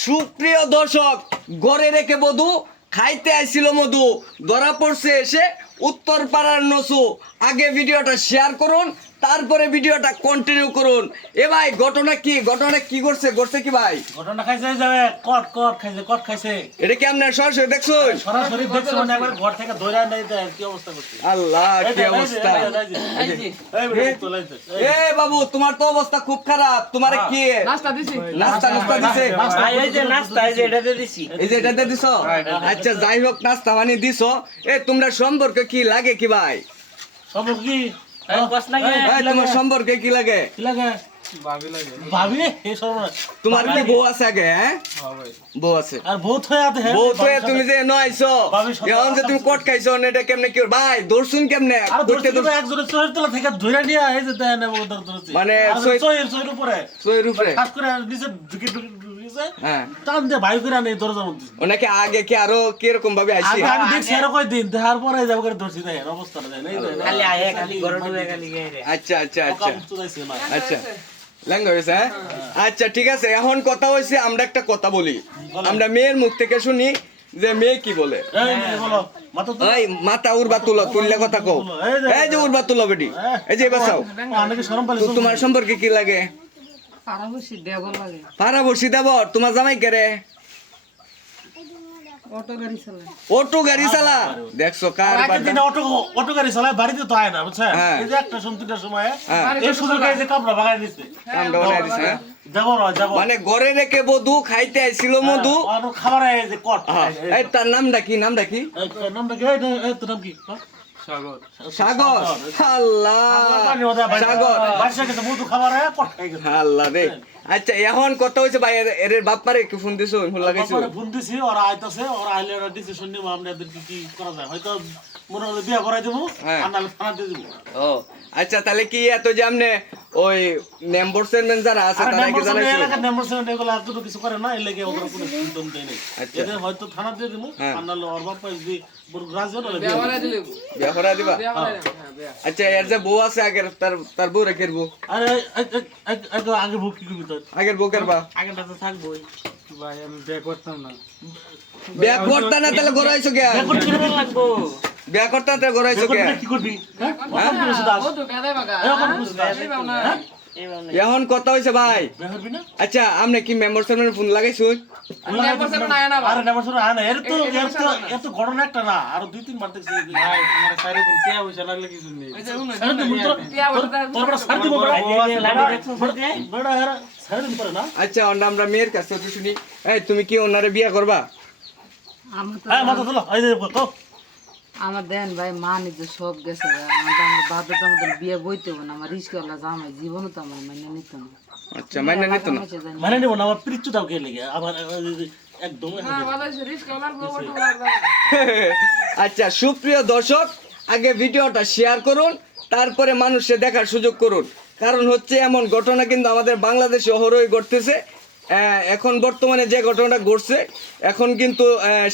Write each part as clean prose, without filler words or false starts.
সুপ্রিয় দর্শক, ঘরে রেখে বধূ খাইতে আইছিল মধু, ধরা পড়ছে এসে উত্তর পাড়ার নসু। আগে ভিডিওটা শেয়ার করুন, তারপরে ভিডিওটা কন্টিনিউ করুন। এ ভাই, ঘটনা কি করছে কি ভাই? ঘটনা খাইছে যাবে কট খাইছে। এটা কি আপনার সরাসরি দেখছুন? সরাসরি দেখছো মানে একবার ঘর থেকে দৌড়া নাই দেয় কি অবস্থা করছে। আল্লাহ, কি অবস্থা! এ বাবু, তোমার তো অবস্থা খুব খারাপ। তোমার কি নাস্তা দিছে? এই যে নাস্তা, এই যে এটাতে দিছি। এই যে এটাতে দিছো? আচ্ছা, যাই হোক, নাস্তা মানে দিছো। এ তোমরা সম্পর্কে কি লাগে কি ভাই? সম্পর্ক কি? তোমার সম্পর্কে কি লাগে? কি লাগে? ভাবি এই সর্বনাশ। তোমার কি বউ আছে আগে? হ্যাঁ বউ আছে। আর বহুত হয়ে আছে। বউ তো তুমি যে নয়ছো, এখন যে তুমি কট খাইছো, এটা কেমনে কি ভাই? দর্শন কেমনে? আর দৌড়তে একজনের চোহের তলা থেকে ধরে নিয়ে এই যে দেয় না ধরছে মানে চোহের উপরে খাস করে নিচে ঢুকে হ্যাঁ, টান দিয়ে ভাই করে নেই দরজার মধ্যে। ওনাকে আগে কি আরো কিরকম ভাবে আইছি? আমি দেখছি আরো কয়দিন দেখার পরে যাবো করে ধরছি দেয় অবস্থাটা দেয় নাই খালি আয়ে খালি ঘরে ঢুকে খালি গায়ে। আচ্ছা আচ্ছা ল্যাঙ্গা হয়েছে। হ্যাঁ আচ্ছা, ঠিক আছে। এখন কথা হয়েছে, আমরা একটা কথা বলি, আমরা মেয়ের মুখ থেকে শুনি যে মেয়ে কি বলে। এই মাথা উড়বা তুললে কথা কও। এই যে উড়বা তুলো বেটি, এই যে বাসাও। তোমার সম্পর্কে কি লাগে? পারাবর্ষী দেবর। তোমার জামাই কে রে? অটো গাড়ি চালা। দেখছো কার অটো গাড়ি চালায়, বাড়িতে তো আয় না বুঝছেন। এই যে একটা সন্তিটার সময় এই সুযোগ যে কামড়া বাগায় দিচ্ছে। মানে ঘরে রেখে বধূ খাইতে আইছিল মধু, খাবার যে কট। এই তার নামটা কি? নামটা কি? তোর নাম কি? সাগর। আল্লাহ, সাগর। আল্লাহ রে। আচ্ছা, এখন কথা হয়েছে ভাই, এর বাপ মারে কি ফোন দিছো? ফোন লাগাইছো? ফোন দিছি, ওরা আইতাছে, ওরা আইলে ওরা ডিসিশন নিব আমাদের কি করা যায়। হয়তো মনে হলে বিয়ে করাই দেবো, আর নাহলে থানা দিয়ে দেবো। ও আচ্ছা, তাহলে কি এত যে আপনি ওই মেম্বার চেয়ারম্যান যারা আছে তারা কি জানাইছো? মেম্বার চেয়ারম্যান এগুলো এত কিছু করে না, এর লাগি ওদের কোনো সিস্টেম দেয় নাই। এদের হয়তো থানা দিয়ে দেবো, আর নাহলে ওর বাপ যদি রাজি হলে বিয়ে করা দিবা। আচ্ছা, এর যে বউ আছে আগের, তার বউ রেখে বউ। আরে আগে বউ কি করবি? তোর আগের বউ করবা? আগেরটা তো থাকবোই ভাই, আমি বিয়ে করতাম না। বিয়ে করতে না তাহলে ঘরে আইছো কে? লাগবো বিয়ে করতে না তাহলে ঘরে আইছো কে? কি করবি? এখন কথা হয়েছে ভাই। আচ্ছা, আপনি কি মেম্বার চেয়ারম্যান ফোন লাগাইছো? এত ঘটনা একটা না, আরো 2-3 বার দেখছি। আচ্ছা, আমরা মেয়ের কাছে তো শুনি। এই তুমি কি ওনারে বিয়ে করবা? আমার দেন ভাই, মা নিজে সব গেছে, আমার বাধ্যতা আমাদের বিয়ে বইতে হবে না। আমার রিস্কওয়ালা জামাই জীবনও তো আমার মাইনে নিত না। আচ্ছা, মাইনে নিত না? মানে নেব না, আমার পিচ্ছু দাও কে লেগে আবার একদম। আচ্ছা, সুপ্রিয় দর্শক, আগে ভিডিওটা শেয়ার করুন, তারপরে মানুষে দেখার সুযোগ করুন। কারণ হচ্ছে এমন ঘটনা কিন্তু আমাদের বাংলাদেশে অহরহই ঘটতেছে। এখন বর্তমানে যে ঘটনাটা ঘটছে, এখন কিন্তু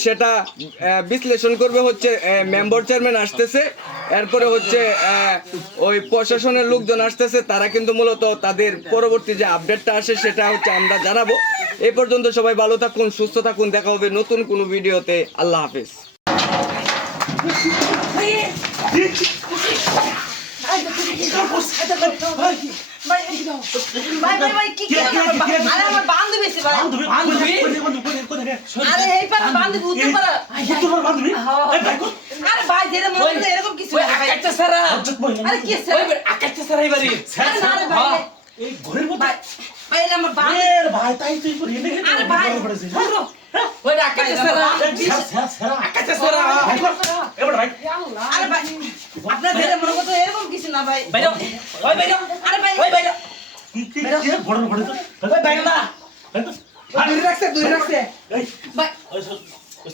সেটা বিশ্লেষণ করবে হচ্ছে মেম্বার চেয়ারম্যান আসতেছে, এরপরে হচ্ছে ওই প্রশাসনের লোকজন আসতেছে। তারা কিন্তু মূলত তাদের পরবর্তী যে আপডেটটা আসে সেটা হচ্ছে আমরা জানাবো। এই পর্যন্ত সবাই ভালো থাকুন, সুস্থ থাকুন, দেখা হবে নতুন কোনো ভিডিওতে। আল্লাহ হাফেজ। এরকম কিছু না ভাই।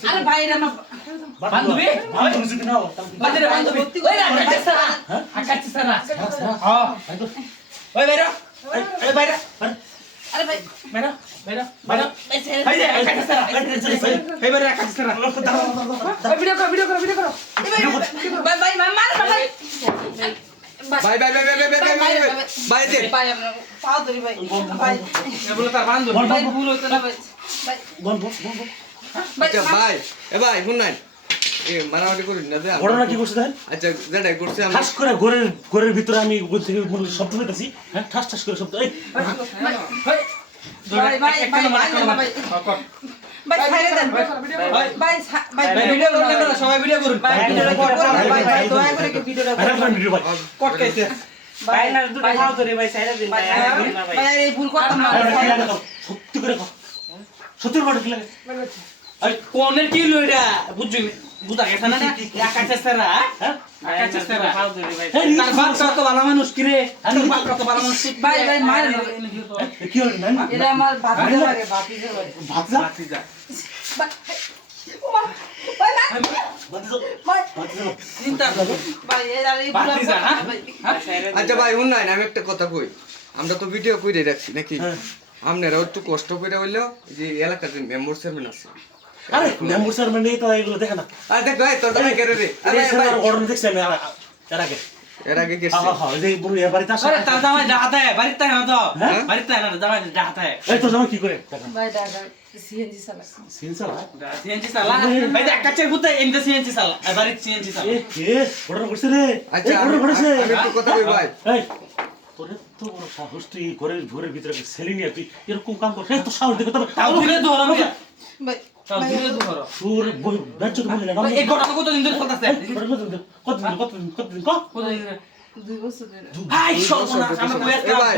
আরে ভাই, বান্ধবী আরে ভাই, ভিডিও করো। ভাই ভাই ভাই ভাই ভাই ভাই ভাই ভাই ভাই ভাই ভাই ভাই আমরা পাও ধরি ভাই। ভাই এগুলো তার বান্ধবী। ভাই ভুল হতো না ভাই। বল বল বল বল। আচ্ছা ভাই এ ভাই শুন নাই এ মারামারি করুন না দেন ঘটনা কি করছে দেখেন? আচ্ছা যেটাই করছে আমি ঠাস করে ঘরের ভিতরে আমি উপর থেকে মনে শব্দ পেতেছি, হ্যাঁ ঠাস ঠাস করে শব্দ। এই ভাইরাল করেন ভিডিও ভাই। ভাই না দুটো খাও তো রে ভাই সাইরা দিন ভাই সত্যি করে কর। সত্যি করে কি লাগে? কোনের কি লইরা বুঝছি বুঝা গেছে না আকাশেরা হ্যাঁ আকাশেরা খাও তো রে ভাই তার বাপ কত ভালো মানুষ কি রে তার বাপ কত ভালো মানুষ ভাই ভাই মার কি হলো না? এটা আমার ভাতিজা লাগে ভাতিজা লাগে ভাতজা? বাতিজা চিন্তা করো ভাই এর আর এই বাতিজা হ্যাঁ আচ্ছা ভাই শুন নাই আমি একটা কথা কই আমরা তো ভিডিও কইরে রাখছি নাকি হ্যাঁ। আপনারাও একটু কষ্ট করে হইলেও যে এলাকার যে মেম্বার চেয়ারম্যান আছে আরে মেম্বার স্যার মানে তো এগুলো দেখে না। আরে দেখ ভাই তোর জামাই কেন রে আরে ভাই ঘটনা দেখছি আমি এর আগে। এর আগে গেছে হ্যাঁ হ্যাঁ, এই যে বুড়ি এর বাড়িতে আসে। আরে তার জামাই ডাহাতে বাড়িতে না তো হ্যাঁ? বাড়িতে না জামাই ডাহাতে এই তোর জামাই কি করে? ভাই দাদা সিএনজি চালা সিনসার সিএনজি সালা ভাই দেখ কাছের ভূতে এমনি সিএনজি সালা বাড়ি সিএনজি সালা এ কে ঘটনা করছে রে? আচ্ছা এই ঘটনা করেছে। আমি একটু কথা কই ভাই এই তোরে তো বড় সাহস, তুই ঘরের ভিতরে ছেলে নিয়ে তুই এরকম কাম করছিস? তো সাহস দেখে তবে তাও দিলে তো হলো না ভাই তাও দিলে তো হলো তোর বেঞ্চ তো বলে না। এই ঘটনা কতদিন ধরে চলতেছে কতদিন ক? 2 বছর ধরে হাই সর্বনাশ আমরা কই এ ভাই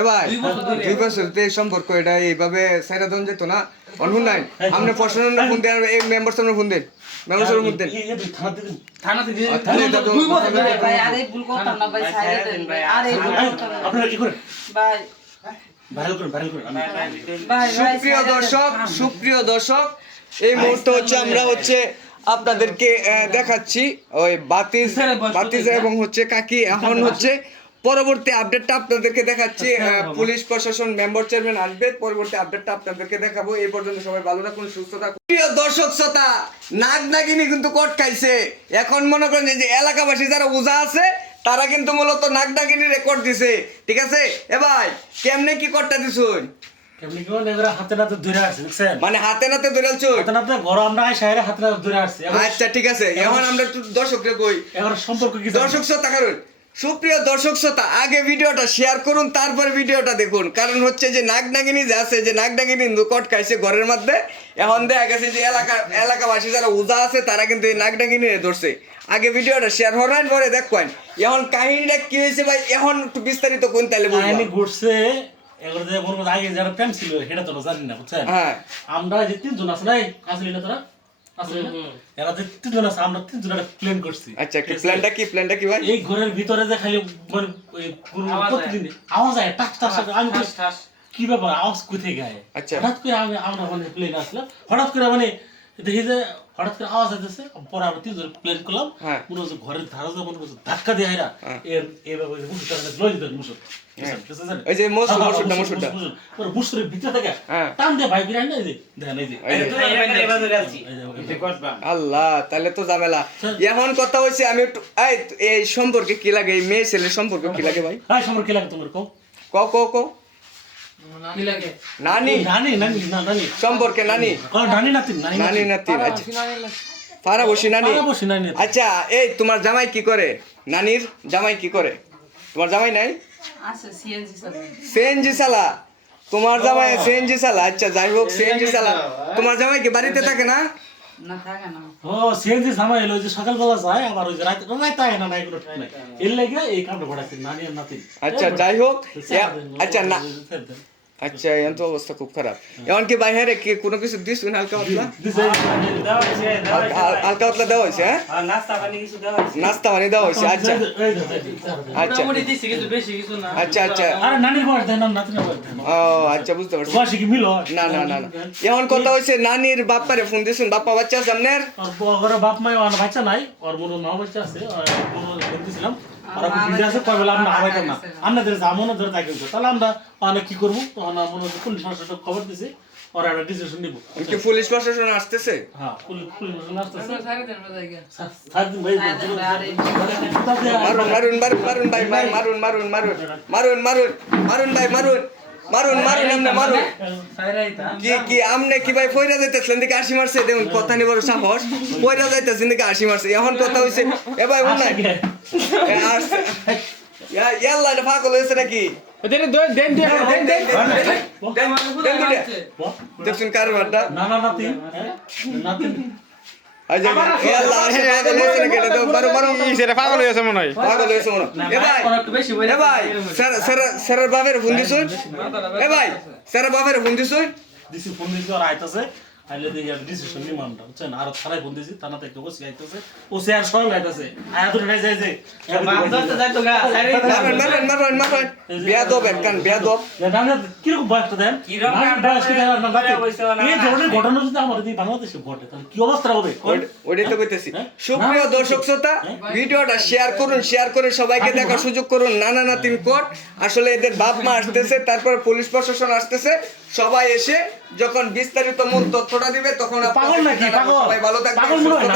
এ ভাই 2 বছর ধরে। 2 বছর তে সম্পর্ক এটা এইভাবে সাইরা দন যেত না অনুন নাই আপনি প্রশাসন ফোন দেন এই মেম্বার সামনে ফোন দেন মেম্বার সামনে ফোন দেন এই তুই থানা থেকে থানা থেকে থানায় তো 2 বছর ধরে ভাই আর এই ভুল করতাম না ভাই সাইডে দেন ভাই আর এই ভুল করতাম না আপনারা কি করেন? ভাই ভাইরাল করেন আমি ভাই সুপ্রিয় দর্শক সুপ্রিয় দর্শক এই মুহূর্তে হচ্ছে আমরা হচ্ছে আপনাদেরকে দেখাচ্ছি ওই বাতিজা এবং হচ্ছে কাকি এখন হচ্ছে পরবর্তী আপডেটটা আপনাদেরকে দেখাচ্ছি পুলিশ প্রশাসন মেম্বার চেয়ারম্যান আসবে পরবর্তী আপডেটটা আপনাদেরকে দেখাবো এই পর্যন্ত সবাই ভালো থাকুন সুস্থ থাকুন প্রিয় দর্শক শ্রোতা নাগ নাগিনী কিন্তু কোট খাইছে এখন মনে করেন যে এলাকাবাসী যারা উজা আছে তারা কিন্তু মূলত নাগ নাগিনী রেকর্ড দিছে ঠিক আছে এ ভাই কেমনে কি কোটটা দিছুন কেমনি কি বলে এবারে হাতে নাতে ধরে আসছে দেখছেন? মানে হাতে নাতে ধরেছুন হাতে নাতে ঘর আমরা শহরে হাতে নাতে ধরে আসছে। আচ্ছা ঠিক আছে এখন আমরা একটু দর্শককে কই এবার সম্পর্ক কি? দর্শক শ্রোতা করুন সুপ্রিয় দর্শক শ্রোতা আগে ভিডিওটা শেয়ার করুন তারপর ভিডিওটা দেখুন কারণ হচ্ছে যে নাগ নাগিনী যে আছে যে নাগ নাগিনী কট খাইছে ঘরের মধ্যে এখন দেখা গেছে যে এলাকাবাসী যারা উজা আছে তারা কিন্তু এই নাগ নাগিনী ধরছে আগে ভিডিওটা শেয়ার হরান পরে দেখবেন এখন কাহিনীটা কি হয়েছে ভাই এখন একটু বিস্তারিত কোন তাহলে কাহিনী ঘটছে এগুলো যে মনে আগে যারা প্রেম ছিল সেটা তো জানি না বুঝছেন? হ্যাঁ আমরা যে 3 জন আছে নাই আসলে না তোরা আসলে না এরা যে 3 জন আছে আমরা 3 জন একটা প্ল্যান করছি। আচ্ছা কি প্ল্যানটা কি ভাই এই ঘরের ভিতরে যে খালি মানে ওই পুরো প্রতিদিন আওয়াজ হয় টাক টাক আমি ঠাস ঠাস কি ব্যাপার আওয়াজ কোথায় গায়ে আচ্ছা। হঠাৎ করে আমরা মানে প্লেন আসলাম হঠাৎ করে মানে দেখি যে হঠাৎ করে আওয়াজ আসতেছে পরে আমরা 3 জন প্লেন করলাম হ্যাঁ। মনে হচ্ছে ঘরের ধারা যা মনে হচ্ছে ধাক্কা দিয়ে হাইরা এর এইভাবে মুসুর টাকা লই দিতেন মুসুর ওই যে মসুরটা মুসুরের ভিতরে থেকে হ্যাঁ। টান দিয়ে ভাই বিরাই না এই যে দেখেন এই যে আল্লাহ তাহলে তো ঝামেলা এখন কথা হচ্ছে আমি একটু এই সম্পর্কে কি লাগে এই মেয়ে ছেলের সম্পর্কে কি লাগে ভাই হাই সমর কি লাগে তোমার কও ক কি লাগে নানি নানি নানি না নানি সম্পর্কে নানি নানি নাতিন নানি নাতিন আচ্ছা পারা বসি নানি বসি নানি আচ্ছা এই তোমার জামাই কি করে নানির জামাই কি করে তোমার জামাই নাই আছে সিএনজি চালা সিএনজি চালা তোমার জামাই সিএনজি চালা আচ্ছা যাই হোক সিএনজি চালা তোমার জামাই কি বাড়িতে থাকে না না থাকে না ও সিএনজি সামা এলো যে সকালবেলা যায় আবার ওই যে রাতে আয় না নাই কোনো ঠিক নাই এর লাগে এই কামটা পড়াচ্ছি নানি আর নাতি আচ্ছা যাই হোক আচ্ছা না আচ্ছা এখন তো অবস্থা খুব খারাপ এখন কি বাইরে কি কোনো কিছু দিস হালকা পাতলা হালকা পাতলা দেওয়া হয়েছে হ্যাঁ নাস্তা পানি কিছু দেওয়া হয়েছে নাস্তা পানি দেওয়া হয়েছে আচ্ছা আচ্ছা মোটামুটি দিছি কিন্তু বেশি কিছু না আচ্ছা আচ্ছা আরে নানির বয়স দেন না নাতির বয়স দেন ও আচ্ছা বুঝতে পারছি বয়স কি মিল না না না না এখন কথা হয়েছে নানির বাপ্পারে ফোন দিয়েছেন বাপ্পা বাচ্চা আছে আপনার আর ঘরে বাপ মাই আর বাচ্চা নাই আর মনে নাও বাচ্চা আছে আর মনে বলতেছিলাম আর বিজে আছে কয়বেলা আমরা আবাইতাম না আপনাদের জামনও ধরে থাকি তাহলে আমরা অনেক কি করবো তখন মনে হচ্ছে পুলিশ প্রশাসন খবর দিছে ওরা একটা ডিসিশন নিব কি পুলিশ প্রশাসন আসতেছে হ্যাঁ পুলিশ প্রশাসন আসতেছে সাইডে দেন বাজাইগা সারাদিন ভাই মারুন মারুন মারুন মারুন ভাই মারুন মারুন মারুন মারুন মারুন মারুন ভাই মারুন মারুন মারুন এমনি মারুন সাইরাই তা কি আমনে কি ভাই পয়রা যাইতেছেন দিকে হাসি মারছে দেখুন কথা নি বড় সাহস পয়রা যাইতেছেন দিকে হাসি মারছে এখন কথা হইছে এ ভাই উন্নয় ইয়াল্লা এটা পাগল হয়েছে নাকি দেখুন কারবারটা না না নাতি নাতি আচ্ছা ইয়াল্লা পাগল হয়েছে নাকি এটা তো মারো মারো সেটা পাগল হয়েছে মনে হয় পাগল হয়েছে মনে এ ভাই একটু বেশি এ ভাই স্যার বাবার ফোন দিছুন এ ভাই স্যার বাবার ফোন দিছুন দিছি ফোন দিছি আর আইতাছে আইলে দেখি আমি ডিসিশন নিই মানটা বুঝছেন আর থানায় ফোন দিছি থানাতে একটু বসে আইতাছে ও সে আর সব আইতাছে আয়া তো নাই যাই যে বাপ দতে যাইতো গা সাইরাই মারুন বেয়াদব একখান বেয়াদব কিরকম বয়সটা দেন বয়স কি দেন না এই ধরনের ঘটনা যদি আমাদের এই বাংলাদেশে ঘটে তাহলে কি অবস্থা হবে ওইটাই তো কইতেছি সুপ্রিয় দর্শক শ্রোতা ভিডিওটা শেয়ার করুন শেয়ার করে সবাইকে দেখার সুযোগ করুন নানা নাতিন কোট আসলে এদের বাপ মা আসতেছে তারপর পুলিশ প্রশাসন আসতেছে সবাই এসে যখন বিস্তারিত মূল তথ্যটা দিবে তখন পাগল নাকি পাগল সবাই ভালো থাকবেন পাগল মনে হয় না।